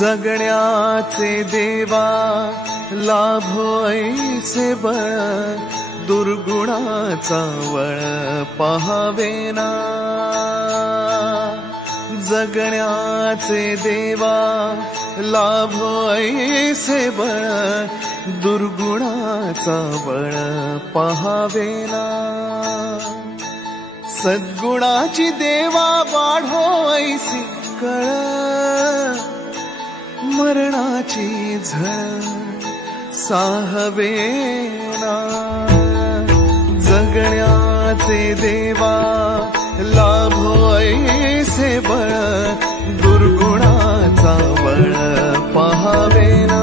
जगण्याचे देवा लाभो ऐसे बळ, दुर्गुणाचा वळ पहावेना। जगण्याचे देवा लाभो ऐसे बळ, दुर्गुणाचा बळ पहावेना। सद्गुणाची देवा वाढो ऐसी कळ, मरणाची झळ साहवेना। जगण्याचे देवा लाभो ऐसे बळ, दुर्गुणाचा बळ पहावेना।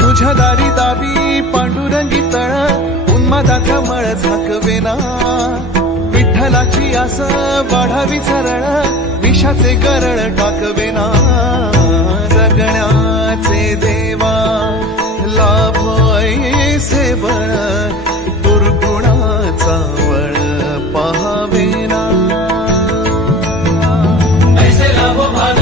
तुझ्या दारी दावी पांडुरंगी तळ, उन्मादाचा मळ झाकवेना। विठ्ठलाची आस वाढावी सरळ, विषाचे गरळ टाकवेना। जगण्याचे देवा लाभो ऐसे बळ, दुर्गुणाचा वळ पहावेना। ऐसे लाभो भाग